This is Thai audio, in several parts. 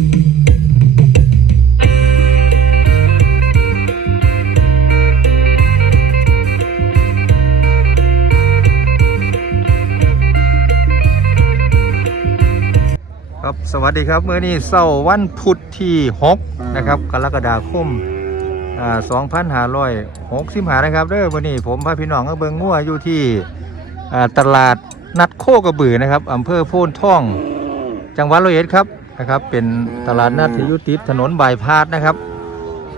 ครับสวัสดีครับเมื่อนี้เสาร์วันพุธที่ 6 นะครับ กรกฎาคมอ่า2565นะครับเด้อวันนี้ผมพาพี่น้องก็เบิงงัวอยู่ที่อ่าตลาดนัดโคกระบือนะครับอำเภอโพนท่อง จังหวัดร้อยเอ็ดครับ นะครับ เป็นตลาดนัดที่อยู่ติดถนนบายพาดนะครับ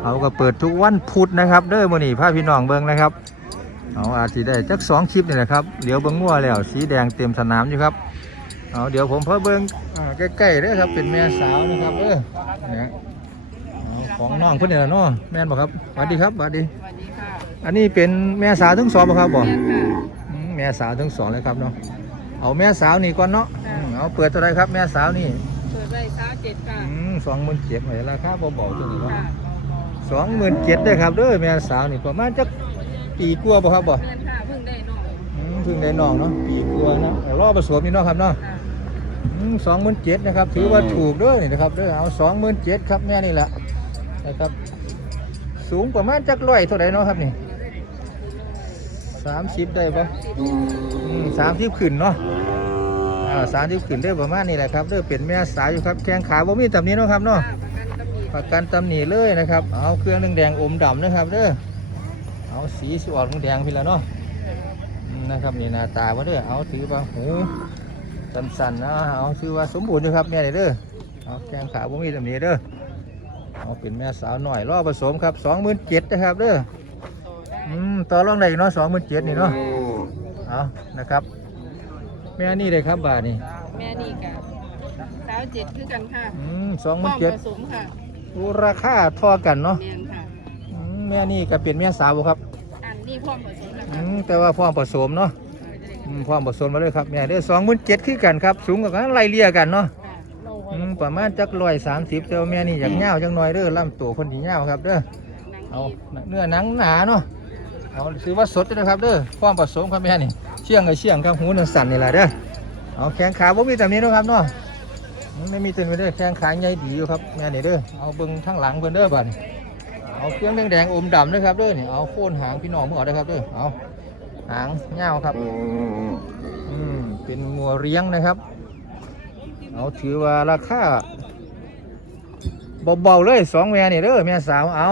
เอาก็เปิดทุกวันพุธนะครับเด้อวันนี้พาพี่น้องเบิงนะครับเอาอาจจะได้จักสองคลิปนี่แหละครับเดี๋ยวเบิงงัวแล้วสีแดงเต็มสนามอยู่ครับเอาเดี๋ยวผมพาเบิ้งอ่าใกล้ๆเด้อครับ เป็นแม่สาวนะครับเออเนี่ยเอาของน้องเพิ่นนี่ล่ะเนาะแม่นบ่ครับสวัสดีครับสวัสดีสวัสดีค่ะอันนี้เป็นแม่สาวทั้งสองบ่ครับบ่แม่ค่ะอืมแม่สาวทั้งสองเลยครับเนาะเอาแม่สาวนี่ก่อนเนาะอืมเอาเปิดเท่าไหรครับ แม่สาวนี่ เปิดไว้สาวเจ็ดค่ะอืมสองหมื่นเจ็ดหน่อยราคาเบาๆตัวนี้เนาะค่ะสองหมื่นเจ็ดได้อครับเด้อแม่สาวนี่ประมาณจักปีกว่าบ่ครับบ่เพื่อนค่ะเพิ่งได้น้องอืมเพิ่งได้น้องเนาะปีกว่าเนาะเอารอผสมนี่เนาะครับเนาะค่ะสองหมื่นเจ็ดนะครับ ถือว่าถูกเด้อนี่นะครับเด้อเอาสองหมื่นเจ็ดครับแม่นี่แหละนะครับ สูงประมาณจักร้อยเท่าไหร่เนาะครับนี่สามสิบได้ปะสามสิบขึ้นเนาะ อ่าสามสิบขึ้นได้อประมาณนี้แหละครับเด้อเป็นแม่สาวอยู่ครับแข้งขาบ่มีตำหนี้เนาะครับเนาะประกันตำหนิประกันตำหนิเลยนะครับเอาเครื่องแดงๆอมดำนะครับเด้อเอาสีสออกแดงๆพี่ละเนาะอืมนะครับนี่หน้าตาว่าเด้อเอาถือว่าหูสันๆนะเอาถือว่าสมบูรณ์อยู่ครับแม่นี่เด้อเอาแข้งขาบ่มีตำหนิเด้อเอาเป็นแม่สาวหน่อยรอผสมครับสองหมื่นเจ็ดนะครับเด้ออืมต่อรองได้อีกเนาะสองหมื่นเจ็ดนี่เนาะเอานะครับแม่นี่เลยครับบาทนี่แม่นี่กับสาวเจ็ดคือกันค่ะอืมสองหป้มื่อนมเจ็ดผสมค่ะราคาเท่อกันเนาะแมนค่ะ อืมแม่นี่ก็เป็นแม่สาวบ่ครับอันนี้ป้อมผสมนะอืคะมแต่ว่าพร้อมผสมเนาะอืมพร้อมผสมมาเลยครับแม่ได้สองหมื่นเจ็ดคือกันครับสูงกว่ากันไล่เลี่ยกันเนาะอืมประมาณจักร้อยสามสิบแต่ว่าแม่นี่อยากเงาวจังหน่อยเด้อลำตัวคนที่เงาวครับเด้อเอาเนื้อหนังหนาเนาะเอาซื้อว่าสดนะครับเด้อพร้อมผสมครับแม่นี่ เชี่ยงกับเชี่ยงครับหูนังสั่นนี่แหละเด้อเอาแข้งขาบ่มีแต่นี้นะครับเนาะไม่มีตัวนี้เด้อแข้งขาใหญ่ดีอยู่ครับแม่นี่เด้อเอาเบิ่งทั้งหลังเบิ่งเด้อบัดนี้เอาเครื่องแดงๆอมดำด้วยครับเด้วยนี่เอาโค่นหางพี่น้องมึงเอาด้ครับเด้วยเอาหางเงาวครับอืมเป็นงัวเลี้ยงนะครับ เอาถือว่าราคาเบาๆเลยสองแม่นี่เด้อแม่สาวเอา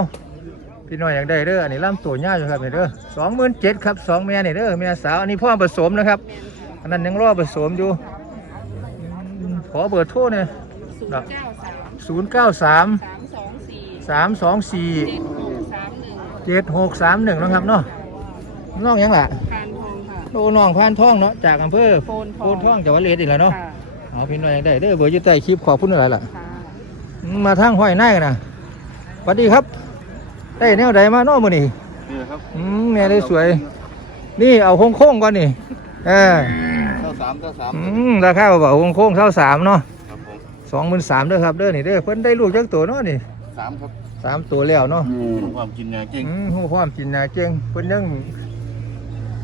พี่น้อยอยากได้เด้ออันนี้ลำตัวเงาวอยู่ครับนี่เด้อสองหมื่นเจ็ดครับสองแม่นี่เด้อแม่สาวอันนี้พ่อผสมนะครับ อันนั้นยังรอผสมอยู่อืมขอเบอร์โทรเนี่ยศูนย์เก้าสามศูนย์เก้าสามสามสองสี่สามสองสี่เจ็ดหกสามหนึ่งเจ็ดหกสามหนึ่งนะครับเนาะน้องยังล่ะพานทองค่ะโอ้น้องพานท่องเนาะจากอำเภอโพนทโพองนท่องจังหวัดเลยอีกแล้วเนาะค่ะเอาพี่น้อยยังได้เด้อเบอร์อยู่ใต้คลิปขอบคุณอะไรล่ะค่ะอืมมาทางห้อยนายกันนะสวัสดีครับ ได้แนวใดมาเนาะมื้อนี้นี่ครับอืมแม่เลยสวย นี่เอาโค้งๆก่อนนี่เออเก้าสามเก้าสามอืมราคาเบาๆโค้งๆเท่าสามเนาะครับผมสองหมื่นสามเด้อครับเด้อนี่เด้อเพิ่นได้ลูกจักตัวเนาะนี่สามครับสามตัวแล้วเนาะ ความกินงาเก่งอืมหูพร้อมกินนาเก่งเพิ่นยัง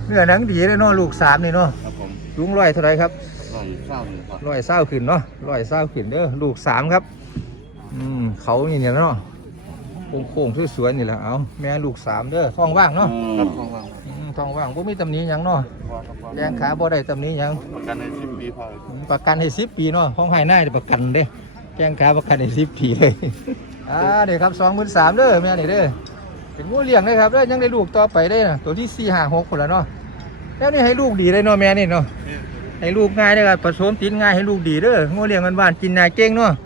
เนื้อหนังดีเลยเนาะลูกสามนี่เนาะครับผมลุงร้อยเท่าไรครับร้อยเก้าหนึ่งครับร้อยเศร้าขึ้นเนาะร้อยเศร้าขึ้นเด้อลูกสามครับ อืมเขาอย่างเนี้ยเนาะ โค้งๆสวยๆนี่แหละเอาแม่ลูกสามเด้อท้องว่างเนาะครับของว่างอืมท้องว่างบ่มีตำหนิหยังเนาะพอครับพอแรงขาบ่ได้ตำหนิหยัง ประกันในสิบปีพออืมประกันให้สิบปีเนาะห้องให้หน้าประกันเด้แกงขาประกันให้สิบปีเลยอ่าเด็กครับสองหมื่นสามเด้อแม่นี่เด้อเป็นงูเลี้ยงเลยครับเด้อยังได้ลูกต่อไปได้นะตัวที่สี่ห้าหกคนละเนาะแล้วนี่ให้ลูกดีเลยเนาะแม่นี่เนาะให้ลูกง่ายเด้อครับผสมตินง่ายให้ลูกดีเด้องูเลี้ยงบ้านๆกินนายเก่งเนาะครับผม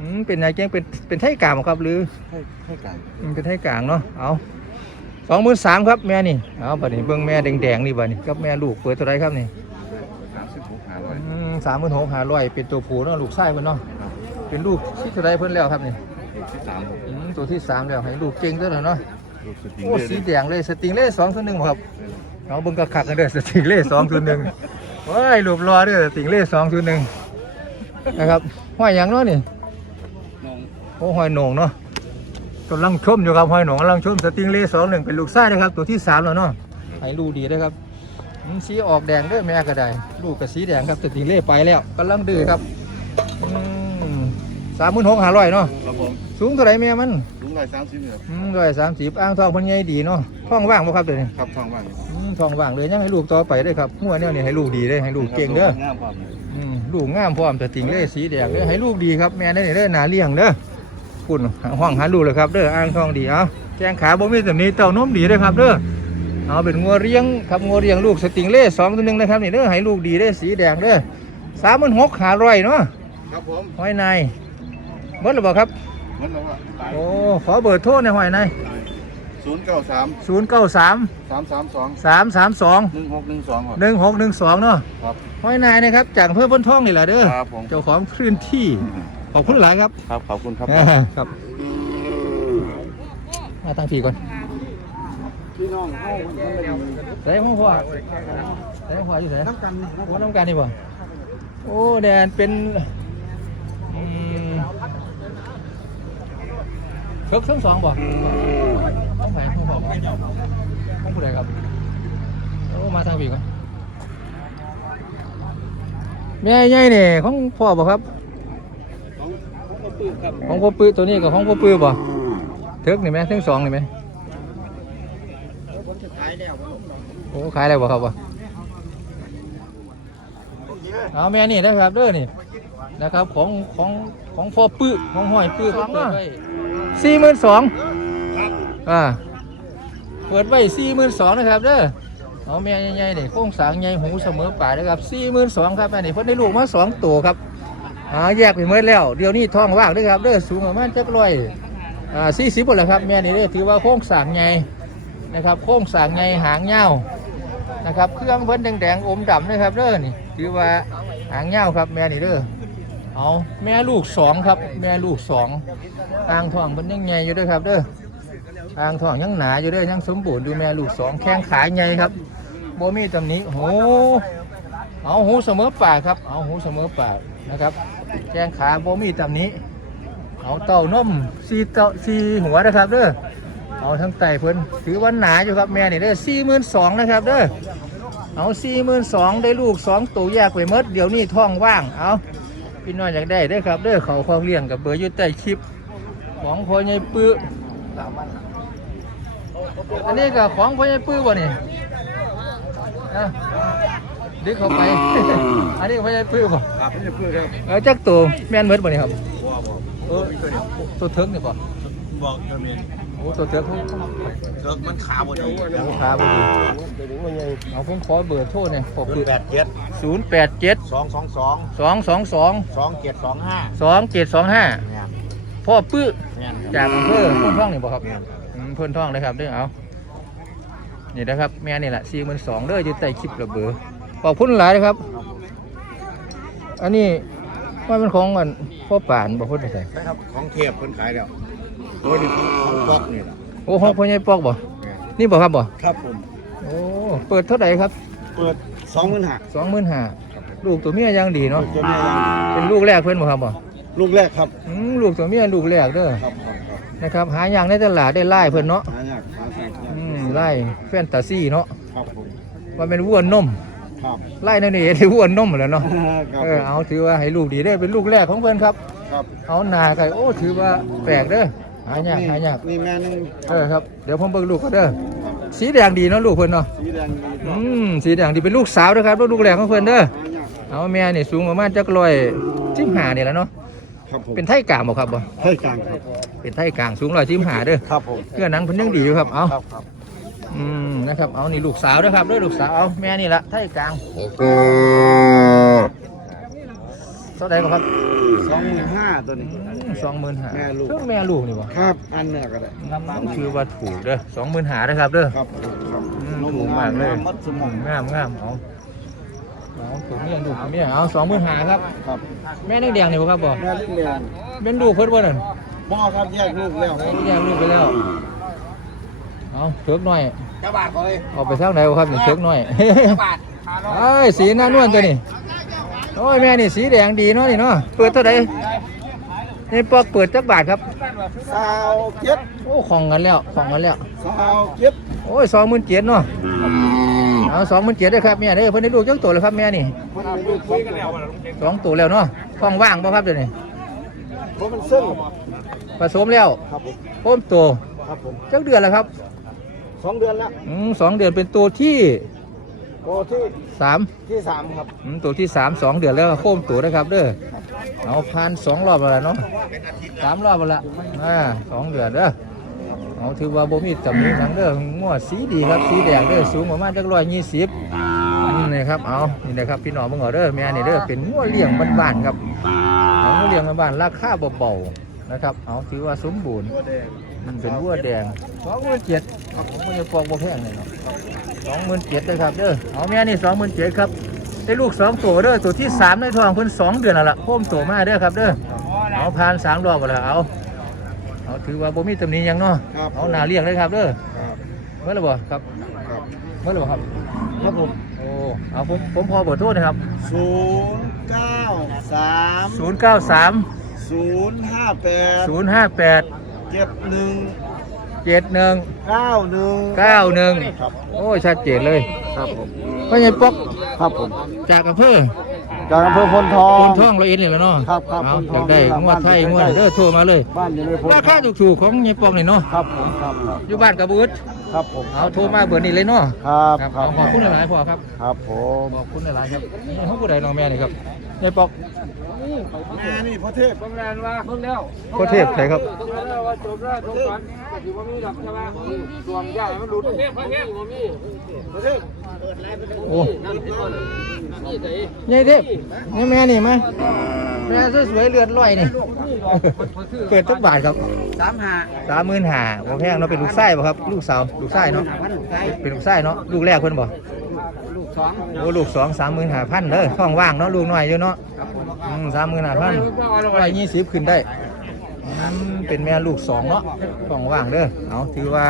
อืมเป็นนายเก่งเป็นเป็นไทยกลางบ่ครับหรือให้ให้กันอืมเป็นไทยกลางเนาะเอาสองหมื่นสามครับแม่นี่เอาบัดนี้เบิ่งแม่แดงๆนี่บัดนี้กับแม่ลูกเปิดเท่าไรครับนี่สามสิบหกหาร้อยสามหมื่นหกห้าร้อยเป็นตัวผู้เนาะลูกไส้เพิ่นเนาะเป็นลูกที่เท่าไรเพิ่นแล้วครับนี่ลูกที่สามอืมตัวที่สามแล้วให้ลูกเก่งเด้อเนาะลูกสติงโอ้เลยสีแดงเลยสติงเล่สองตัวหนึ่งบ่ครับเอาเบิ่งกระคักกันเด้อสติงเล่สองตัวหนึ่งว้ายรูปรอเด้อสติงเล่สองตัวหนึ่งนะครับห้อยหยังเนาะนี่น้อง โอ้ห้อยโหนงเนาะกำลังชมอยู่ครับห้อยโหนงกำลังชมสติงเล่สองหนึ่งเป็นลูกไส้นะครับ ตัวที่สามแล้วเนาะให้ลูกดีเด้อครับอืมสีออกแดงเด้อแม่ก็ได้ ลูกกับสีแดงครับสติงเล่ไปแล้วกำลังดื้อครับอืมสสามหมื่นหกห้าร้อยเนาะครับผมสูงเท่าไหรแม่มันลุงร้อยสามสิบครับอืมร้อยสามสิบอ้างทองเพันใหญ่ดีเนาะท้องว่างบ่ครับเดี๋ยวนี้ครับทองว่างอืมท้องว่างเลยยังให้ลูกต่อไปได้อครับหัวเนี่ยนี่ให้ลูกดีได้อให้ลูกเก่งเด้องามความอืมลูกงามพร้อมแต่ติ่งเลยสีแดงเด้อให้ลูกดีครับแม่ได้เด้อหนาเลี้ยงเด้อ ปุ่นห้องหาลูกเลยครับเด้ออ้างทองดีเอาแกงขาบ่มีแบบนี้เต้านมดีเด้อครับเด้อเอาเป็นงัวเลี้ยงครับงัวเลี้ยงลูกสติงเล่สองตัวหนึงนะครับนี่เด้อให้ลูกดีเด้อสีแดงเด้อสามหมื่นหกหาร้อยเนาะครับผมห้อยนายเบิดหรือเปล่าครับมันแล้วว่าโอ้ขอเบอร์โทรในอยห้อยนายศูนย์เก้าสามศูนย์เก้าสามสามสามสองสามสามสองหนึ่งหกหนึ่งสองครับหนึ่งหกหนึ่งสองเนาะครับห้อยนายนะครับจากอำเพื่อบนท้องนี่แหละเด้อครับผมเจ้าของพื้นที่ ขอบคุณหลายครับ ครับ ขอบคุณครับ ครับ มาตั้งทีก่อนพี่น้องเข้าคนละดีใส่ห้องพ่อใส่ห้องพ่ออยู่ไหนน้ำกันโอ้น้ำกันนี่บ่โอ้แดนเป็นอืมเคิร์กทั้งสองบ่ห้องแผงห้องพ่อห้องผู้ใดครับโอ้มาทางผีก่อนแม่ใหญ่เนี่ยของพ่อบ่ครับ ของพ่อปื้อตัวนี้กับของพ่อปื้อบ่เทิกนี่ไหมทั้งสองนี่ไหมโอ้ขายแล้วบ่ครับบ่เอาแม่นี่นะครับเด้อนี่นะครับของของของพ่อปื้อของห้อยปื้อเขาเปิดไว้สี่หมื่นสองอ่าเปิดไว้สี่หมื่นสองนะครับเด้อเอาแม่ใหญ่ๆนี่โค้งสร้างใหญ่หูเสมอป่านะครับสี่หมื่นสองครับแม่นี่เพิ่นได้ลูกมาสองตัวครับ อ่าแยกไปเมื่อแล้ว เดี๋ยวนี้ท้องว่างเด้วยครับเด้อสูงประมาณจักร้อยอ่าสี่สิบหมดแล้วครับแม่นี่เด้อถือว่าโค้งสางใหญ่นะครับโค้งสางใหญ่หางยานะครับเครื่องเพิ่นแดงๆอมดำนะครับเด้อนี่ถือว่าหางยาครับแม่นี่เด้อเอาแม่ลูกสองครับ แม่ลูกสองอ่างท้องเพิ่นยังใหญ่อยู่ด้วยครับเด้ออ่างท้องยังหนาอยู่ด้อยังสมบูรณ์ดูแม่ลูกสองแข้งขาใหญ่ครับโบมีตำหนิโหเอาหูเสมอปากครับเอาหูเสมอปากนะครับ แข้งขาโบมีตำนี้ เอาเต่านมสีเต่าสีหัวนะครับเด้อเอาทั้งไตเพิ่นถือว่าหนาอยู่ครับแม่นี่เด้อสี่หมื่นสองนะครับเด้อเอาสี่หมื่นสองได้ลูกสองตัวแยกไปเมดเดี๋ยวนี้ท้องว่างเอาพี่น้อยอยากได้เด้ครับเด้อเขาคลองเลี้ยงกับเบอร์ยู่ใต้คลิปของพ่อใหญ่ปื้ออันนี้ก็ของพ่อใหญ่ปื้อบ่นี่ ดึกเข้าไป อันนี้พ่อใหญ่ปื้อบ่ครับพี่จะพูดครับเออจักตัวแม่นเมดบ่นี่ครับเออตัวเถิงนี่บ่บอกเธอเมียโอ้ตัวเถิงเธอมันขาหมดเลยลูกค้าบ่ดีเอาผมขอเบอร์โทรเนี่ยขอศูปืนย์แปดเจ็ดศูนย์แปดเจ็ดสองสองสองสองสองสองสองเจ็ดสองห้าสองเจ็ดสองห้าเนี่ยพ่อปื้อเนี่ยจากอำเภอเพ่นท่องนี่บ่ครับอืมเพ่นท่องเลยครับเด้อเอานี่นะครับแม่นี่แหละสี่หมื่นสองเด้ออยู่ใต้คลิประเบอร์ ขอบคุณหลายนะครับ อันนี้ว่าเป็นของอันพ่อป่านบ่เพ่นไปใส่ครับของเทียบคนขายแล้วโอ้ยนี่ของของบล็อกนี่แหละโอ้ของพ่อใหญ่ปอกบ่นี่บ่ครับบ่ครับผมโอ้เปิดเท่าไหร่ครับ เปิดสองหมื่นห้าสองหมื่นห้าลูกตัวเมียยังดีเนาะจะมีเป็นลูกแรกเพื่อนบ่ครับบ่ลูกแรกครับอืมลูกตัวเมียลูกแรกเด้อครับครับครับนะครับ หาอย่างในตลาดได้ไล่เพื่อนเนาะหายากหาสากยากอืมไล่แฟนตาซี่เนาะครับผมว่าเป็นวัวนม ครับ ไล่นั่นนี่ที่วัวนมแหล้วเนาะครับเออเอาถือว่าให้ลูกดีได้อเป็นลูกแรกของเพื่อนครับ ครับเอาหนาไก่โอ้ถือว่าแปลกเด้อหายากหายากนี่แม่นึงเออครับเดี๋ยวผมเบิ่งลูกก็เด้อสีแดงดีเนาะลูกเพื่อนเนาะสีแดงดีอืมสีแดงดีเป็นลูกสาวเด้อครับลูกแรกของเพื่อนเด้อหายากเอาแม่นี่สูงประมาณจักร้อยจิ้มหานี่แหล้วเนาะครับผมเป็นไทยกลางบ่ครับบ่ให้กลางครับเป็นไทยกลางสูงร้อยจิ้มหาเด้อครับผมเพื่อนหนังเพิ่นยังดีอยู่ครับเอาครับครับ อืมนะครับเอานี่ลูกสาวด้วยครับด้วยลูกสาวเอาแม่นี่ละไทยกลางเท่าไหร่ครับสองหมื่นห้าตัวนี้สองหมื่นห้าแม่ลูกเพิ่งแม่ลูกนี่บ่ครับอันเนี้ยก็ได้คือว่าถูกเด้อสองหมื่นห้านะครับเด้อครับครับอืมถูกมากเลยมัดสมองงามงามเอาเอาถูกเมียลูกเมียเอาสองหมื่นห้าครับครับ แม่นักแดงนี่บ่ครับบ่แม่ลิ้นแดงเป็นลูกเพิ่นบ่นั่นพ่อครับแยกลูกแล้วแยกลูกไปแล้ว เอาเถิกหน่อย เจ้าบาทเขาเลยเอาไปทางไหนวะครับนี่เถิกหน่อยเจ้าบาทไอ้ยสีหน้านวลตัวนี้โอ้ยแม่นี่สีแดงดีเนาะนี่เนาะเปิดเท่าไหร่นี่ปอกเปิดจักบาทครับสาวเจ็ดโอ้ของกันแล้วของกันแล้วสาวเจ็ดโอ้ยสองหมื่นเจ็ดเนาะเอาสองหมื่นเจ็ดด้วยครับแม่เด้อเพิ่นได้ลูกจักตัวเลยครับแม่นี่คนไปดูคุยกันแล้วสองตัวแล้วเนาะท้องว่างป่ะครับเดี๋ยวนี้เพราะมันเส้นผสมแล้วครับผมโค้มตัวครับผมจักเดือนแล้วครับ สองเดือนแล้วอืมสองเดือนเป็นตัวที่โอ้ที่สามที่สามครับอืมตัวที่สามสองเดือนแล้วก็โค้มตัวนะครับเด้อเอาพันสองรอบแล้วล่ะเนาะสามรอบแล้วละอ่าสองเดือนเด้อเอาถือว่าบ่มีตำหนิหนังเด้องัวสีดีครับสีแดงเด้อสูงประมาณจักร้อยยี่สิบนี่ครับเอานี่นะครับพี่น้องเบิ่งเอาเด้อแม่นี่เด้อเป็นงัวเลี้ยงบ้านๆครับเอางัวเลี้ยงบ้านๆราคาเบาๆนะครับเอาถือว่าสมบูรณ์ มันเป็นวัวแดงสองหมื่นเจ็ดผมไม่ได้ฟองบ่แพงเลยเนาะสองหมื่นเจ็ดเลยครับเด้อเอาแม่นี่สองหมื่นเจ็ดครับได้ลูกสองตัวเด้อตัวที่สามในท้องเพิ่นสองเดือนแล้วล่ะโค้มตัวมาเด้อครับเด้อเอาผ่านสามรอบแล้วเอาเอาถือว่าบ่มีตำหนิหยังเนาะครับเอาหน้าเรียกเลยครับเด้อครับเมื่อไรบ่ครับครับเมื่อไรบ่ครับครับผมโอ้เอาผมผมพอเบอร์โทษนะครับศูนย์เก้าสามศูนย์เก้าสามศูนย์ห้าแปดศูนย์ห้าแปด เจ็ดหนึ่งเจ็ดหนึ่งเก้าหนึ่งเก้าหนึ่งครับโอ้ยชัดเจนเลยครับผมพ่อใหญ่ปอกครับผมจากอำเภอจากอำเภอพลทองคนท่องเราเองเลยเนาะครับครับเอาพลทอยอางกได้งวดไทยงวดเด้อโทรมาเลยบ้านอยู่ในพลราคาถูกๆของยายปองนี่เนาะครับผมครับครับอยู่บ้านกระบุด ครับผมเอาโทรมาเบอร์นี้เลยเนาะครับครับครัเอาบขอบคุณหลายๆพ่อครับ ครับผมขอบคุณหลายๆครับนี่เขาผู้ใดน้องแม่นี่ครับยายปองแม่นี่พระเทพเบิ่งแล้วว่าเบิ่งแล้วพ่อเทพใช่ครับเบิ่งแล้วว่าจบแล้วจบกันก็สิบ่มีดอกใช่ป่ะดวงใหญ่มันหลุดเทพเทพบ่มีพระเทพโอ้นั่นเป็นคนนี่ไสยายเทพนี่แม่นี่ไหมแม่สวยๆเลือดลอยนี่เกิดทุกบาทครับสามห้าสามหมื่นห้าบ่แพงเนาะเป็นลูกไส้ป่ะครับ ลูกสาวลูกไส้เนาะพันลูกไก่เป็นลูกไส้เนาะ ลูกแรกเพิ่นบ่ลูกสองโอ้ลูกสองสามหมื่นห้าพันเด้อท้องว่างเนาะลูกน้อยอยู่เนาะอืมสามหมื่นห้าพันร้อยยี่สิบขึ้นได้อืมเป็นแม่ลูกสองเนาะท้องว่างเด้อ เอาถือว่า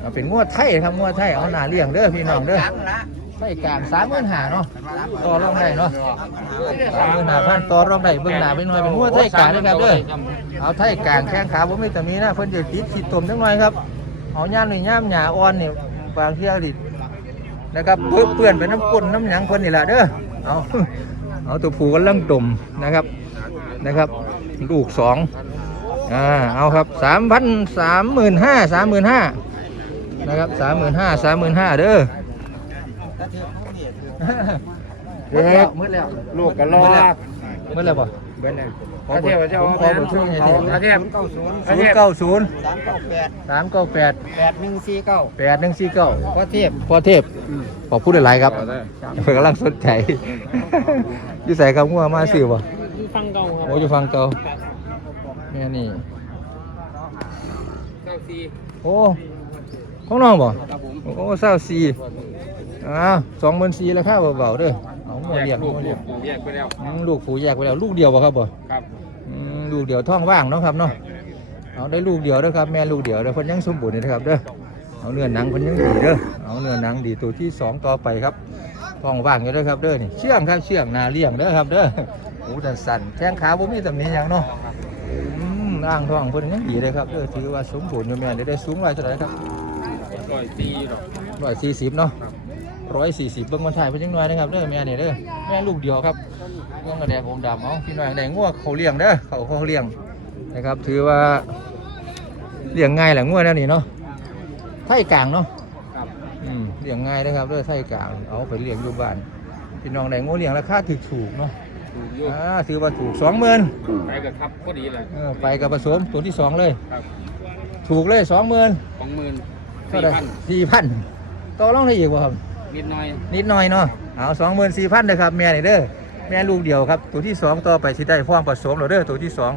เอาเป็นงวดไทยครับงวดไทยเอาหน้าเลี้ยงเด้อพี่น้องเด้อสามละไทยกลางสามหมื่นห้าเนาะต่อรองได้เนาะสามหมื่นห้าพันต่อรองได้เบื้องหน้าเป็นหน่อยเป็นงวดไทยกลางเด้อครับเด้อเอาไทยกลางแข้งขาผมไม่แต่มีนะเพิ่นจะติดขีดตมจังหน่อยครับ เอาย่ามหนึ่งย่ามหยาอ่อนนี่บางเที่ยวดินะครับเพื่อเปื้อนไปน้ำก้นน้ำหยังเพิ่นนี่แหละเด้อเอาเอาตัวผูกกันล่ำดมนะครับนะครับ ลูกสองอ่าเอาครับสามพันสามหมื่นห้าสามหมื่นห้านะครับสามหมื่นห้าสามหมื่นห้าเด้อเด็กมืดแล้วลูกกระลอกเมื่อไรบ่เบิ้ลเลยข อเบอร์ผมขอเบอร์ช่วงนี้อาเทพศูนย์เก้าศูนย์สามเก้าแปดสามเก้าแปดแปดหนึ่งสี่เก้าแปดหนึ่งสี่เก้าพระเทพพ่อเทพขอพูดอะไรครับเพื่อนกำลังสนใจอยู่ใส่คำว่ามาสิบ่ฟังเก่าครับโอ้ยฟังเก่าแม่นี่เก้าสี่โอ้ของน้องบ่ครับผมโอ้เศร้าสี่อ้าวสองหมื่นสี่ราคาเบาๆเด้อเอา หมดเรียกลูกหมดลูเรียกกปู่แยกไปแล้วอืมลูกผูแยกไปแล้ว ลูกเดียวบ่ครับบ่ครับอืมลูกเดียวท้องว่างเนาะครับเนาะเอาได้ลูกเดียวเด้อครับ แม่ลูกเดียวเด้อเพิ่นยังสมบูรณ์อยู่นะครับเด้อเอาเนื้อหนังเพิ่นยังดีเด้อเอาเนื้อหนังดีตัวที่สองต่อไปครับท้องว่างอยู่เด้อครับเด้อนี่เชื่องครับเชื่องนาเลี้ยงเด้อครับเด้อโอ้ดันสั่นแข้งขาบ่มีตำหนิหยังเนาะอืมอ่างท้องเพิ่นยังดีเลยครับเด้อถือว่าสมบูรณ์อยู่แม่ได้ได้สูงไว้เท่าไหร่ครับร้อยสี่ดอกร้อยสี่สิบเนาะ ร้อยสี่สิบเบิ้งมาถ่ายเพิ่นยังน้อยนะครับเด้อแม่นี่เด้อแม่ลูกเดียวครับเบิ้งกระแดงผมดำเอาพี่น้อยแดงงัวเขาเลี้ยงเด้อเขาเขาเลี้ยงนะครับ ถือว่าเลี้ยงง่ายแหละงัวแนวนี้เนาะไทยกลางเนาะครับอืมเลี้ยงง่ายนะครับเด้อไทยกลางเอาไปเลี้ยงอยู่บ้านพี่น้องแดงงัวเลี้ยงราคาถูกถูกๆเนาะถูกอยู่อ่าถือว่าถูกสองหมื่นไปกับครับพอดีเลยไปกับผสมตัวที่สองเลยครับถูกเลยสองหมื่นสองหมื่นเท่าสี่ไหร่พันสี่พันต่อรองได้อีกบ่ครับ นิดหน่อยนิดหน่อยเนาะเอาสองหมื่นสี่พันเลยครับแม่นี่เด้อแม่ลูกเดียวครับตัวที่สองต่อไปสิได้ฟ้องผสมเหรอเด้อตัวที่สอง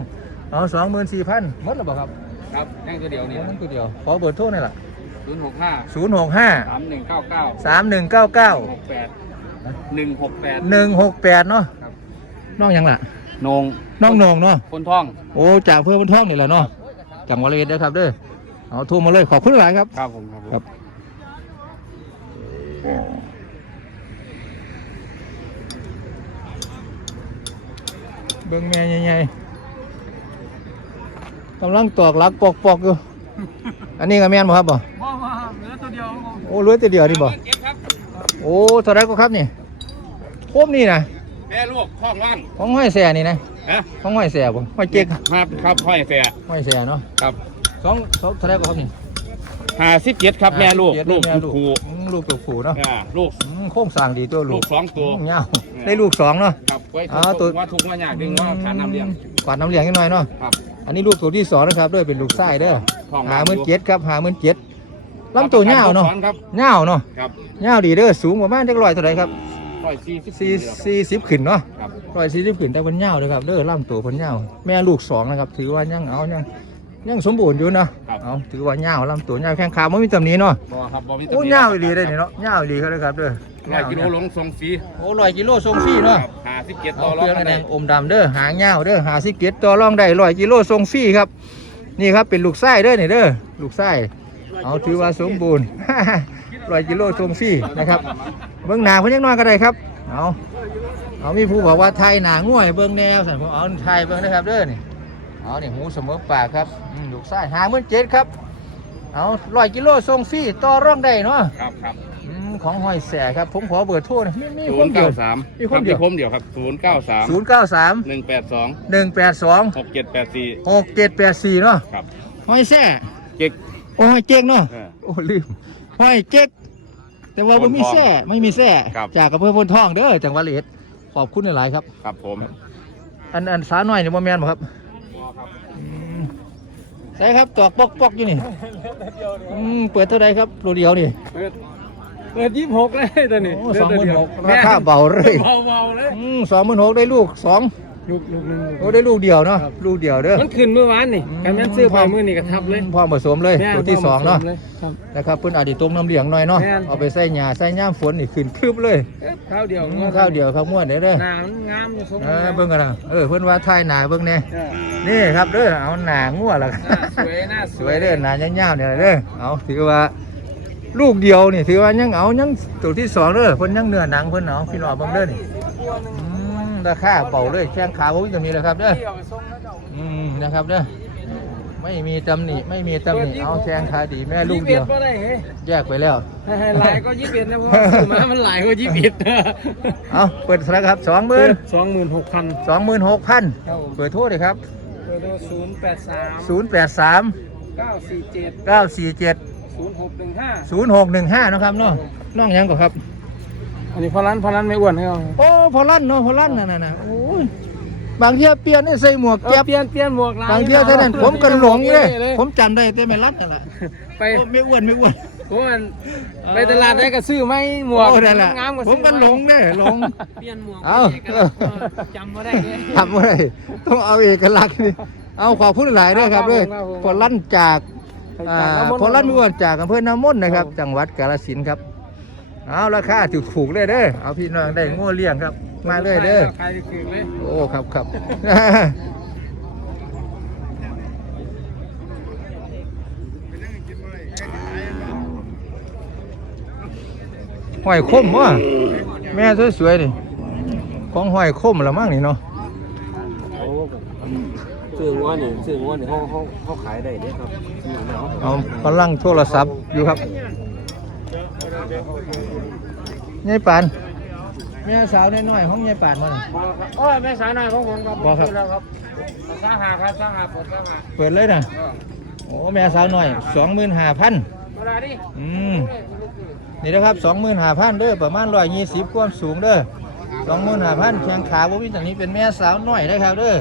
เอาสองหมื่นสี่พันหมดแล้วบ่ครับครับแค่ตัวเดียวนี่เอามันตัวเดียวขอเบอร์โทรหน่อยล่ะศูนย์หกห้าศูนย์หกห้าสามหนึ่งเก้าเก้าสามหนึ่งเก้าเก้าหกแปดหนึ่งหกแปดหนึ่งหกแปดเนาะครับน้องหยังล่ะนงน้องโหนงเนาะคนท้อง โอ้จากเพื่อนบนท้องนี่แหละเนาะจังหวัดระยองเด้อครับเด้อเอาโทรมาเลยขอบคุณหลายครับ ครับผมครับผมครับ เบิ่งแม่ใหญ่ๆกำลังตอกหลักปอกๆอยู่ อันนี้ก็แม่นบ่ครับบ่ว้าวเหลือตัวเดียวโอ้เหลือแต่เดียวนี่บ่เจ็ดครับโอ้เท่าไรก็ครับนี่โคมนี่นะแม่ลูกท้องว่างของห้อยแส่นี่นะคฮะของห้อยแสบ่ห้อยเจ๊กครับครับห้อยแฝดห้อยแสเนาะครับสองสองเท่าไหรก็ครับนี่ ห้าสิบเจ็ดครับแม่ลูกเจ็ดลูกแม่คู่อืมลูกตัวผูเนาะอ่าลูกอืมโค้งสร้างดีตัวลูลูกกสองตัว เงาได้ลูกสองเนาะ ครับไว้อ๋อตัวว่าทุกว่าอยากดึงว่าฐานน้ำเลี้ยง กวาดน้ำเลี้ยงนิดหน่อยเนาะ ครับ อันนี้ลูกตัวที่สองนะครับด้วยเป็นลูกไส้เด้อทองหาหมื่นเจ็ดครับหาหมื่นเจ็ดลำตัวเงาเนาะครับเงาเนาะครับเงาดีเด้อสูงประมาณจักร้อยเท่าไหรครับร้อยสี่สิบสี่สี่สิบขึ้นเนาะ ครับร้อยสี่สิบขึ้นแต่เป็นเงาเลยครับเด้อลำตัวเพิ่นเงาแม่ลูกสองนะครับถือว่ายังเอายัง ยังสมบูรณ์อยู่เนาะเอาถือว่าเงาลำตัวเงาแข้งขาไม่มีตำหนี้เนาะบ่ครับบ่มีโอ้เงาดีเลยนี่เนาะเงาดีเขาเลยครับเด้อร้อยกิโลหลงทรงสีโอ้ร้อยกิโลทรงฟรีเนาะห้าสิบเจ็ดเอาต่อเครองรื่องกันแดได้งอมดำเด้อหางเงาเด้อหาสิเกตต่อรองได้ร้อยกิโลทรงฟรีครับ นี่ครับเป็นลูกไส้เด้อนี่เด้อลูกไส้เอาถือว่าสมบูรณ์ ร้อยกิโลทรงฟรีนะครับ เบื้องหน้าเพิ่นยังน้อยก็ได้ครับเอาเอามีผู้บอกว่าไทยหนาง่วยเบื้องแนวสั่นผมเอาไทยเบื้องนะครับเด้อนี่ เอานี่หูเสมอปากครับอืมลูกไส้หาเมื่นเจ็ดครับ เอาร้อยกิโลทรงฟรีต่อรองได้เนาะครับครับอืมของห้อยแสครับ ผมขอเบอร์โทรหนะมีมีศูคนนย์เดียเก้าวสามมีคนเดียวมีผมเดียวครับศูนย์เก้าสามศูนย์เก้าสามหนึ่งแปดสองหนึ่งแปดสองหกเจ็ดแปดสี่หกเจ็ดแปดสี่เนาะครับห้อยแส่เก๊กโอ้ห้อยเจ๊กเนาะเออโอ้ลืมห้อยเจ๊กแต่ว่าไม่มีแส่ไม่มีแส่ครับจากอำเภอพนทองเด้อจังหวัดเลยเอ็ดขอบคุณหลายๆครับ ครับผม อันอันสาหน่อยเนี่ยโมแมนบ่ครับอืม ใช่ครับตอกปอกปอกอยู่นี่อืมเปิดเท่าไรครับโลเดียวนี่เปิดเปิดยี่สิบหกเลยตัวนี้โอ้สองหมื่นหกราคาเบาเลยเบาเบาๆเลยอืมสองหมื่นหกได้ลูกสอง ลูกลูกหนึ่งโอ้ได้ลูกเดียวเนาะลูกเดียวเด้อ มันขึ้นเมื่อวานนี่การนั้นซื้อไปมือนี่กระทับเลยพ่อผสมเลยแม่ตัวที่สองเนาะครับ นะครับเพิ่นอาจจะตรงน้ำเหลียงหน่อยเนาะแม่น เอาไปใส่หญ้าใส่ย่ามฝนนี่ขึ้นคืบเลยข้าวเดียวอืมข้าวเดียวข้าวม้วนเด้อเด้อหนามันงามอยู่สมเออเบิ่งกันนะเออเพิ่นว่าทายหนาเบิ่งแน่เออนี่ครับเด้อเอาหนางัวล่ะ หน้าสวยหน้าสวยเด้อหนายาวๆเนี่ยเด้อเอาถือว่าลูกเดียวนี่ถือว่ายังเอายังตัวที่สองเด้อเพิ่นยังเนื้อหนังเพิ่นเอาพี่น้องเบิ่งเด้อนี่อืม ราคาเป่าเลยแข้งขาบ่มีตำหนิเลยครับเด้อเอาไปส่งแล้วเจ้าอืมนะครับเด้อไม่มีตำหนิไม่มีตำหนิเอาแข้งขาดีแม่ลูกเดียวยี่สิบอ็บ่ได้เฮ้ยแยกไปแล้วให้หลายก็ยี่สิบเอ็ดนะเพราะว่าซื้อมามันหลายกว่ายี่สิบเอ็ดเอาเปิดแล้วครับสองหมื่นสองหมื่นหกพันสองหมื่นหกพันครับผมเปิดโทษเลยครับเบอร์โทรศูนย์แปดสามศูนย์แปดสามเก้าสี่เจ็ดเก้าสี่เจ็ดศูนย์หกหนึ่งห้าศูนย์หกหนึ่งห้านะครับเนาะน้องหยังก่อนครับ อันนี้พอร้านพอร้านไม่อ้วนให้เอาโอ้พอลั่นเนาะพอลั่นน่ะน่ะน่ะโอ้ยบางเที่ยเปลี่ยนให้ใส่หมวกเก็แก๊บบเปลี่ยนเปลี่ยนหมวกลายบางเที่ยเท่านั้นผมก็หลงเลยเลยผมจำได้แต่ไม่รับนั่นแหละไปโอ้ไม่อ้วนไม่อ้วนผมว่าไปตลาดได้ก็ซื้อไหมหมวกโอ้นั่นแหละงามกว่าผมก็หลงเนี่ยหลง เปลี่ยนหมวกเอาจำไม่ได้เลยทำอะไรต้องเอาเอกลักษณ์นี่เอาขอพูดหลายด้วยครับด้วยครับผมพอลั่นจาก อ่าจากน้ำมนต์พอลั่นอ้วนจากอำเภอน้ำมนต์นะครับ จังหวัดกาฬสินธุ์ครับ เอาราคาถูกถูกๆเลยเด้อเอาพี่น้องได้งัวเลี้ยงครับ มาเลยเด้อใครถึงเลยโอ้ครับครับหอยคมวะแม่สวยๆนี่ของหอยคมละมั้งนี่เนาะซื้องัวนี่ซื้องัวนี่เขาเขาเขาขายได้เนี่ยครับเอากำลังโทรศัพท์อยู่ครับ ยายปานแม่สาวน้อยๆของยายปานมานี่โอ้ยแม่สายหน่อยของผมครับบ่ครับซื้อแล้วครับสาหาครับสาหาผมสาหาเปิดเลยนะโอ้แม่สาวน้อยสองหมื่นห้าพันเวลาดิอืมนี่นะครับสองหมื่นห้าพันเด้อประมาณร้อยยี่สิบความสูงเด้อสองหมื่นห้าพันแข้งขาบ่มีตรงนี้เป็นแม่สาวน้อยนะครับเด้อ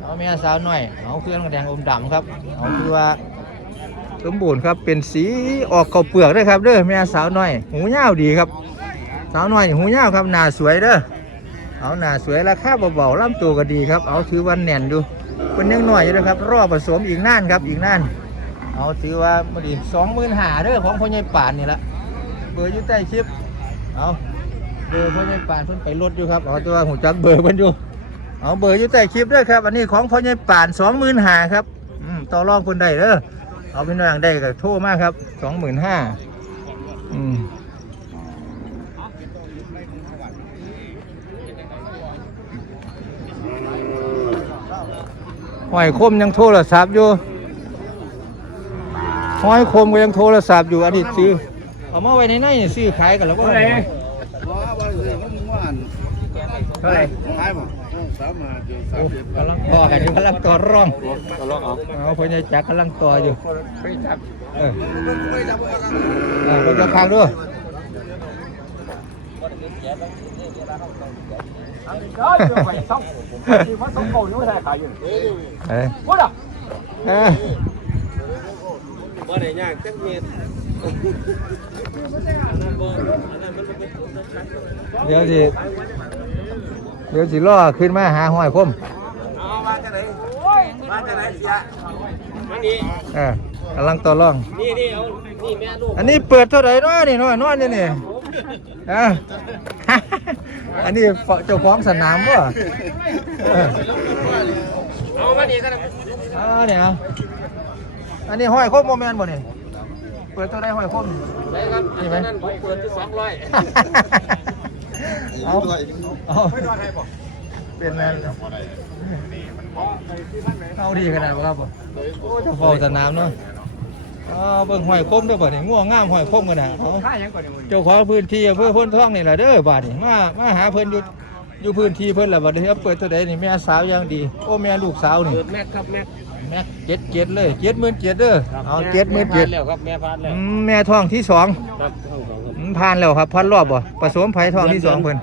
เอาแม่สาวน้อยเอาเครื่องแดงอมดำครับเอาคือว่า สมบูรณ์ครับเป็นสีออกข้าวเปลือกด้วยครับเด้อแม่สาวน้อย หูยาวดีครับ สาวน้อยนี่หูยาวครับหน้าสวยเด้อเอาหน้าสวยราคาเบาๆลำตัวก็ดีครับ เอาถือว่าแน่นดูเป็นยังหน้อยอยู่นะครับ รอผสมอีกนานครับอีกนาน เอาถือว่ามาดีสองหมื่นหาเด้อของพ่อใหญ่ป่านนี่ละเบอร์อยู่ใต้คลิปเอาเบอร์พ่อใหญ่ป่านเพิ่นไปรถอยู่ครับเอาตัวหูจักเบอร์เพิ่นอยู่เอาเบอร์อยู่ใต้คลิปเด้อครับ อันนี้ของพ่อใหญ่ป่านสองหมื่นหาครับอืมต่อรองเพิ่นได้เด้อ เอาเป็นอย่างได้ก็โทรมาครับสองหมื่นห้าอืมหอยคมยังโทรศัพท์อยู่ห้อยคมก็ยังโทรศัพท์อยู่อดีตซื้อเอามาไว้ในในนี่ซื้อขายกันแล้วว่าเท่าไหร่ว่าว่าเรื่องมันม่วนเท่าไหร่ขายบ่ สามมาเจอสาโอ้มเจ็ดกำลังต่อกันอยู่กำลังต่อร่องก็ลองเอาเอาพญาจักรกำลังต่ออยู่ไปจับเอออ่าเพิ่นจะพังด้วยเฮ้ยไปซ่อมที่ว่าซ่อมโก่ยังไม่ได้ขายอยู่เอ้ยว่าอะเอ้ยว่าได้ยากจังเม็ดเดี๋ยวสิ เดี๋ยวสิล่อขึ้นมาหาห้อยคมเอามาจากไหนมาจากไหนเสียมานี่เออกำลังต่อร่อง นี่นี่เอานี่แม่ลูกอันนี้เปิดเท่าไหร่เนาะนี่เนาะนอนนี่นี่อะอันนี้เจ้าของสนามบ่เออเอามานี่กันนะอ่าเนี่ยเอาอันนี้ห้อยคมโมแมนบ่นี่เปิดเท่าไหร่ห้อยคมใช่ครับอันนั้นผมเปิดที่สองร้อย เอาเอาเป็นแมนเอาดีขนาดบ่ครับบ่โอ้เจะเฝ้าสนามเนาะเอาเบิ่งห้อยคมเด้อบ่นี่ง่วงงามห้อยคมกันน่ะเอาค่ายังก่อนเนี่ยมึงเจ้าของพื้นที่อำเภอพ้นท่องนี่แหละเด้อบาดนี่มามาหาเพิ่นอยู่อยู่พื้นที่เพิ่นละบัดนี้ครับเปิดตัวใดนี่แม่สาวอย่างดี โอ้แม่ลูกสาวนี่เปิดแม็กครับแม็กแม่เจ็ดเจ็ดเลยเจ็ดหมื่นเจ็ดเด้อเอาเจ็ดหมื่นเจ็ดแล้วครับแม่พานแล้วแม่ท้องที่สอง ครับทั้งสองครับอืมผ่านแล้วครับพันรอบบ่ผสมไผ่ท้องที่สองเพิ่น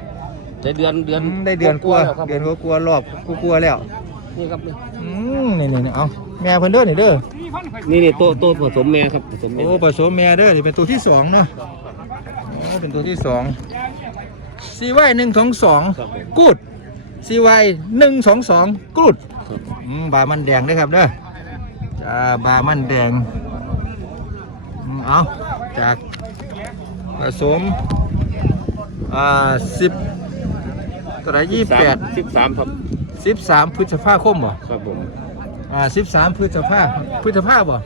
ได้เดือนเดือนอืมได้เดือนกว่าแล้วครับเดือนกว่าๆรอบกลัวาๆแล้วนี่ครับอืมนี่นี่ๆเอาแม่เพิ่นเด้อนี่เด้อนี่นี่โตโตผสมแม่ครับผสมแม่โอ้ผสมแม่เด้อนี่เป็นตัวที่สองเนาะโอ้เป็นตัวที่สองซีไว้หนึ่งสองสองครับผมกูดซีไว้หนึ่งสองสองกูดครับอืมบามันแดงเด้อครับเด้อจ้าบามันแดงอืมเอาจาก ผสมอ่าสิบตัวไหนยี่แปดสิบสามครับสิบสามพฤษภาคมบ่ครับผมอ่าสิบสามพฤษภาพฤษภาบ่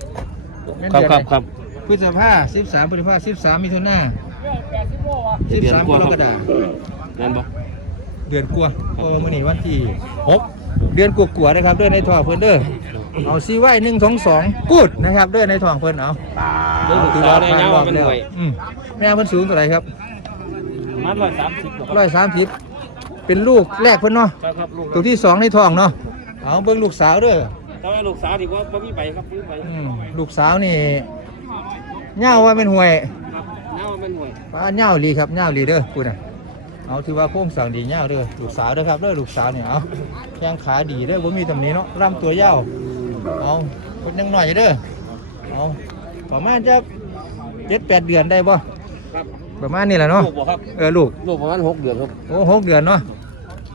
แม่นครับเดือนครับไหนครับพฤษภาสิบสามพฤษภาสิบสามมิถุนาสิบเดือนสามกกว่ารคกรับฎานั่นบ่เดือนกลัวาเพราะว่ามื้อนี้วันที่หกเดือนกลัวาๆนะครับเด้อในท้องเพิ่นเด้อเอาซีไว้หนึ่งสองสองกูดนะครับเด้อในท้องเพิ่นเอาเรื่องสาวในเงาว่าเป็นหน่วย อืมแม่เพิ่นสูงเท่าไหร่ครับมันร้อยสามสิบร้อยสามสิบเป็นลูกแรกเพิ่นเนาะครับครับลูกตัวที่สองในท้องเนาะเอาเบิ่งลูกสาวเด้อแต่ว่าลูกสาวดีกว่าบ่มีใบครับมีใบอืมลูกสาวนี่เหย้าว่าเป็นห่วยครับเงาเป็นหน่วยป้าเหย้าลีครับเหย้าลีเด้อพูดน่ะเอาถือว่าโค้งสั่งดีเหย้าเด้อลูกสาวเด้อครับเด้อลูกสาวนี่เอาแข้งขาดีเด้อบ่มีตำหนิเนาะลำตัวยาวเอาคนยังหน่อยอยู่เด้อเอาประมาณจะเจ็ดแปดเดือนได้บ่ ครับประมาณนี้แหละเนาะลูกบ่ครับเออลูกลูกประมาณหกเดือนครับโอ้หกเดือนเนาะ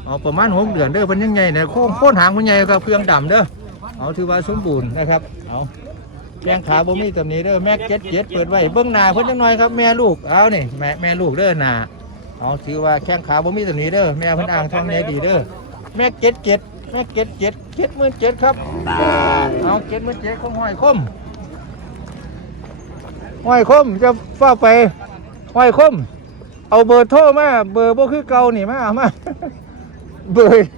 เอาประมาณหกเดือนเด้อเพิ่นยังใหญ่เนี่ยโค้งโค้นหางเพิ่นใหญ่กับเครื่องดำเด้อเอาถือว่าสมบูรณ์นะครับเอาแข้งขาบ่มีตำหนิเด้อแม็กเจ็ดเจ็ดเปิดไว้เบื้องหน้าเพิ่นจังหน่อยครับแม่ลูกเอานี่แม่แม่ลูกเด้อหน้าเอาถือว่าแข้งขาบ่มีตำหนิเด้อแม่เพิ่นอ่างทองใหญ่ดีเด้อแม็กเจ็ดเจ็ดแม็กเจ็ดเจ็ดเจ็ดหมื่นเจ็ดครับเอาเจ็ดหมื่นเจ็ดของห้อยคมห้อยคมจะฟ้าไป ห้อยคม เอาเบอร์โทรมาเบอร์บ่คือเก่านี่มาเอามาเบอร์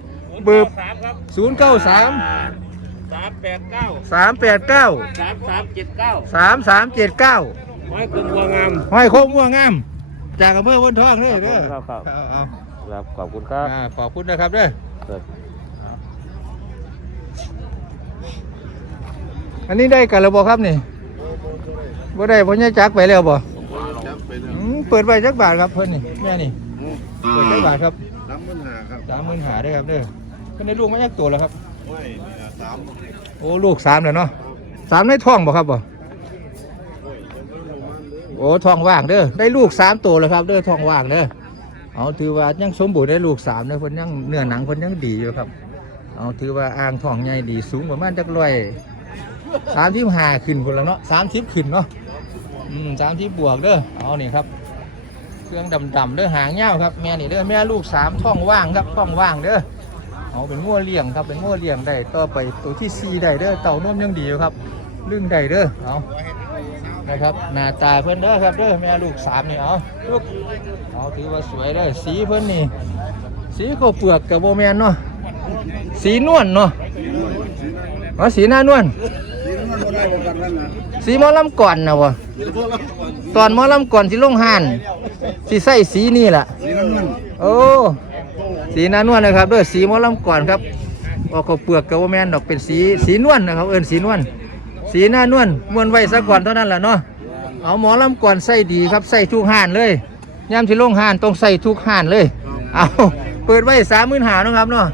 เบอร์สามครับศูนย์เก้าสามสามแปดเก้าสามแปดเก้าสามสามเจ็ดเก้าสามสามเจ็ดเก้าไม้คุณบัวงามห้อยโคมวัวงาม จากอำเภอพนทองนี่เด้อครับครับเอาเอาครับขอบคุณครับอ่าขอบคุณนะครับเด้อครับอันนี้ได้กันแล้วบ่ครับนี่บ่ได้บ่เนี่ยจักไปแล้วบ่จับไปเลย อืมเปิดไว้จักบาทครับเพิ่นนี่แม่นี่เปิดจักบาทครับน้ำมันหาครับสามหมื่นหาได้อครับเด้อเพิ่นได้ลูกมาจักตัวแล้วครับไว้นี่นะสามโอ้ลูกสามแล้วเนาะสามในท้องบ่ครับบ่โอ้ท้องว่างเด้อได้ลูกสามตัวแล้วครับเด้อท้องว่างเด้อเอาถือว่ายังสมบูรณ์ได้ลูกสามเด้อเพิ่นยังเนื้อหนังเพิ่นยังดีอยู่ครับ เอาถือว่าอ่างท้องใหญ่ดีสูงประมาณจักร้อยสามที่ห้าขึ้นคนละเนาะสามสิบขึ้นเนาะ อืมสามที่บวกเด้อเอานี่ครับ เครื่องดำๆเด้อหางยาวครับแม่นี่เด้อแม่ลูกสามท้องว่างครับท้องว่างเด้อเอาเป็นงัวเลี้ยงครับเป็นงัวเลี้ยงได้ต่อไปตัวที่สี่ได้เด้อเต่านมยังดีอยู่ครับลึงได้เด้อเอานะครับหน้าตาเพิ่นเด้อครับเด้อแม่ลูกสามนี่เอาลูกเอาถือว่าสวยเด้อสีเพิ่นนี่ สีข้าวเปลือกกับโบแมนเนาะสีนวลเนาะอ๋อสีหน้านวล สีน้ำมันบ่ได้ประกันนั่นนะสีหมอลำก่อนนะวะสีน้ำมันตอนหมอลำก่อนสีลงหันสีใส่สีนี่แหละสีน้ำมันโอ้สีสีหน้านวลนะครับเด้วยสีหมอลำก่อนครับออกข้าวเปลือกกับว่าแมนดอกเป็นสีสีนวลนะครับ เอิ้นสีนวลสีหน้านวลมวนไว้ซะก่อนเท่านั้นแหละเนาะเอาหมอลำก่อนใส่ดีครับใส่ทุกห่านเลยย่ำที่ลงห่านต้องใส่ทุกห่านเลย เอาเปิดไว้สามหมื่นหานะครับเนาะ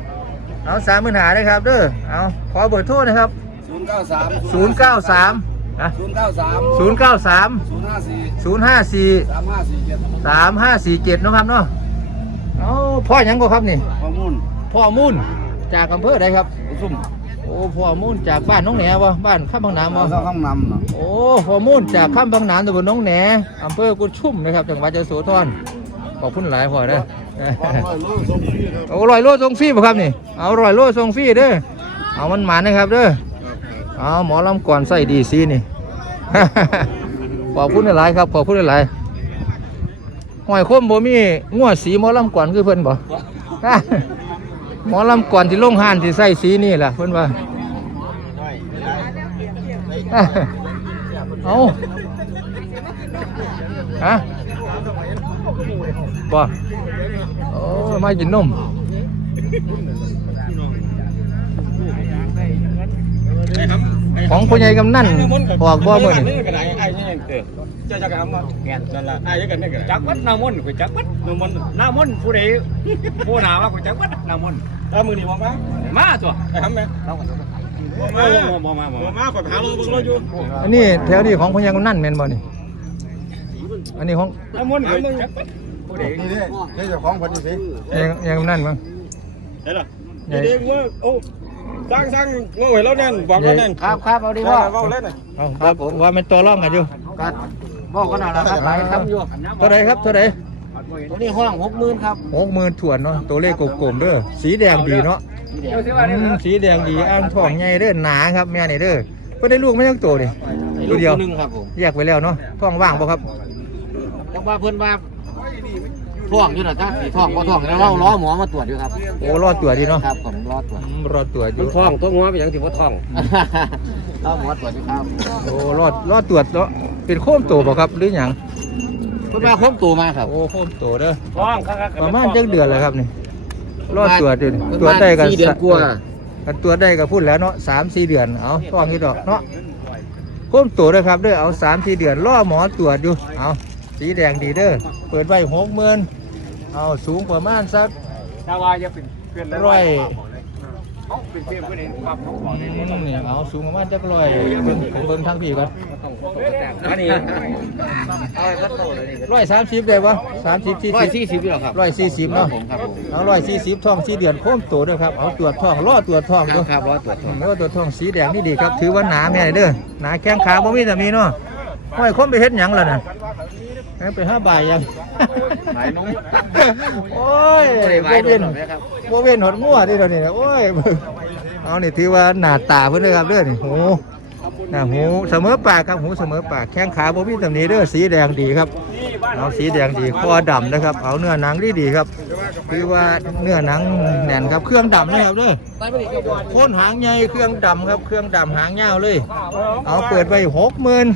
เอาสามหมื่นหาเลยครับเด้อเอาขอเบอร์โทษนะครับศูน ย์เก้าสามศูนย์เก้าสามนะศูนย์เก้าสามศูนย์เก้าสามศูนย์ห้าสี่ศูนย์ห้าสี่สามห้าสี่เจ็ดสามห้าสี่เจ็ดนาะครับเนาะเอาพ่อหยังก็ครับนี่ ข้อมูลพ่อมุ่นจากอำเภอใดครับ ซุ่มโอ้พ่อมุ่นจากบ้านน้องแหนวะบ้านข้ามบางหนามเอาวะเข้าห้องนำเนาะโอ้พ่อมุ่นจากข้ามบางหนามตำบลน้องแหนอำเภอกุดชุ่มนะครับจังหวัดยโสธรขอบคุณหลายพ่อเด้อโอ้ร้อยโลทรงฟรีป่ะครับนี่ เอาร้อยโลทรงฟรีเด้อเอามันหมานะครับเด้อ เอาหมอลำก่อนใส่ดีซีนี่ ขอบคุณหลายครับ ขอบคุณหลายหอยคมบ่มีงัวสีหมอลำก่อนคือเพิ่นบ่หมอลำก่อนที่ลงหานที่ใส่สีนี่แหละเพิ่นว่าเอาฮะบ่โอ้ยมากินนม ของผู้ใหญ่กำนันออกบ่มื้อนี่กระไดไอ้นี่เกิดเจ้าจะกำมาแกนนั่นละไอ้ยังกันนี่กันจักวัดนามนต์กูจักวัดนามนนามนต์ผู้ใดผู้หนาว่ากูจักวัดนามนต์ถ้ามือนี่มองมามาตัวไอ้ทำไหมามามามามาขอหาเราเบิ่งเราอยู่อันนี้แถวนี้ของผู้ใหญ่กำนันแม่นบ่นี่อันนี้ของนามนต์กูจักวัดผู้ใดนี่เด้นี่เจ้าของคนนี้สิใหญ่ใหญ่กำนันมั้งเห็นหรอใหญ่เด็กว่าโอ้ สร้างสร้างงวยแล้วแน่นบอกแล้วแน่นครับครับเอาดีว่าว่าว่าเล่นน่ะเอาครับผมว่ามันตัวร่องกันอยู่กันบอกกันหน่อยนะครับหลายคำอยู่เท่าไรครับเท่าไรตัวนี้ห้องหกหมื่นครับหกหมื่นถ่วนเนาะตัวเลขกลมๆเด้อสีแดงดีเนาะอืมสีแดงดีอ่างทองใหญ่เด้อหนาครับแม่นี่เด้อเพิ่นได้ลูกไม่ต้องโตนี่ตัวเดียวหนึ่งครับผมแยกไปแล้วเนาะท้องว่างบ่ครับ แต่ว่าเพื่อนว่า ท่องอยู่นะท่านสีท่องก็ท่องแล้วเราล้อหมอมาตรวจอยู่ครับโอ้รอดตัวดีเนาะครับผมล้อตรวจอืมรอดตัวอยู่ท้องตัวงัวเป็นอย่างที่ว่าท้องล้อหมอตรวจอยู่ครับโอ้รอดรอดตัวเนาะเป็นโค้มโตบ่ครับหรือหยังเพื่อนมาครบตัวมาครับโอ้โค้มโตเด้อท้องครับประมาณจักเดือนเลยครับนี่รอดตัวดิตัวได้กันสี่เดือนกว่ากันตัวได้ก็พูดแล้วเนาะสามสี่เดือนเอาท้องนี้ดอกเนาะก้มตัวด้วยครับเด้อเอาสามสี่เดือนล่อหมอตรวจอยู่เอาสีแดงดีเด้อเปิดไว้หกหมื่น เอาสูงประมาณสักถ้าว่าจะเป็นเพื่อนร้อย เขาเป็นเพื่อนผู้ใดครับเขาบอกอืมนี่เอาสูงประมาณจักร้อยเบิ่งผมเบิ่งทางพี่ก่อนอันนี้ร้อยสามสิบได้ปะสามสิบสี่ร้อยสิบสี่สิบอยู่ครับร้อยสี่สิบเนาะผมครับผมเอาร้อยสี่สิบท้องสี่เดือนโค้มตัวด้วยครับเอาตรวจท้องล่อตรวจท้องคด้รัวบยครับล้อตรวจอืมแล้วตัวทองสีแดงนี่ดีครับ ถือว่าหนาแม่เด้อหนาแข้งขาบ่มีแต่มีเนาะ ห้อยคมไปเฮ็ดหยังล่ะน่ะแม่งไปห้าใบายยังหายนุ่มโอ้ยไม่ได้ไว้บ่ด้วเว้ยนหรอกนะครับบ่เว้นหดงัวดิเดี๋ยวนี้นะโอ้ยเอานี่ถือว่าหน้าตาเพิ่นเด้อครับเด้อนี่หูหน้าหูเสมอปากครับหูเสมอปากแข้งขาบ่มีตำหนิเด้อสีแดงดีครับเอาสีแดงดีคอดำนะครับ เอาเนื้อหนังดีดีๆครับคือว่าเนื้อหนังแน่นครับเครื่องดำนะครับเด้อโคนหางใหญ่เครื่องดำครับ เครื่องดำหางยาวเลย เอาเปิดไปหกหมื่น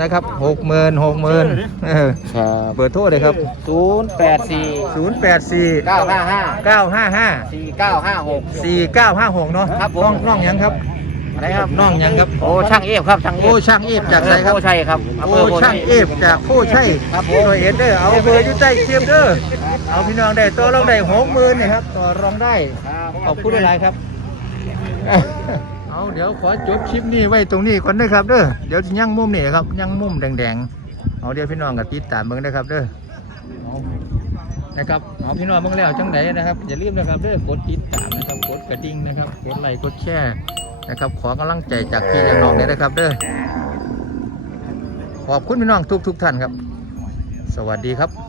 นะครับหกหมื่นหกหมื่นเออครับเปิดโทษเลยครับศูนย์แปดสี่ศูนย์แปดสี่เก้าห้าห้าเก้าห้าห้าสี่เก้าห้าหกสี่เก้าห้าหกเนาะครับผมน้องน้องหยังครับอะไรครับน้องหยังครับโอ้ช่างเอฟครับช่างเอโอ้ฟช่างเอฟจากไหนครับโอ้ใช่ครับำโอ้ภโพช่างชัยเอฟจากโอ้ใช่ครับผมหน่วยเอ็นเด้อเอาเบอร์อยู่ใต้เทียมเด้อเอาพี่น้องได้ตัวรองได้หกหมื่นนี่ครับต่อรองได้ขอบคุณหลายๆครับ เอาเดี๋ยวขอจบคลิปนี้ไว้ตรงนี้ก่อนนะครับเด้อเดี๋ยวจะยั่งมุมนี่ครับยั่งมุมแดงๆเอาเดี๋ยวพี่น้องกับติดตามเบิ่งนะครับเด้อนะครับเอาพี่น้องเบิ่งแล้วจังไหนนะครับอย่าลืมนะครับเด้อกดติดตามนะครับกดกระดิ่งนะครับกดไลค์กดแชร์นะครับ ขอกำลังใจจากพี่จากน้องเนี่ยนะครับ เด้อขอบคุณพี่น้องทุกๆท่านครับ สวัสดีครับ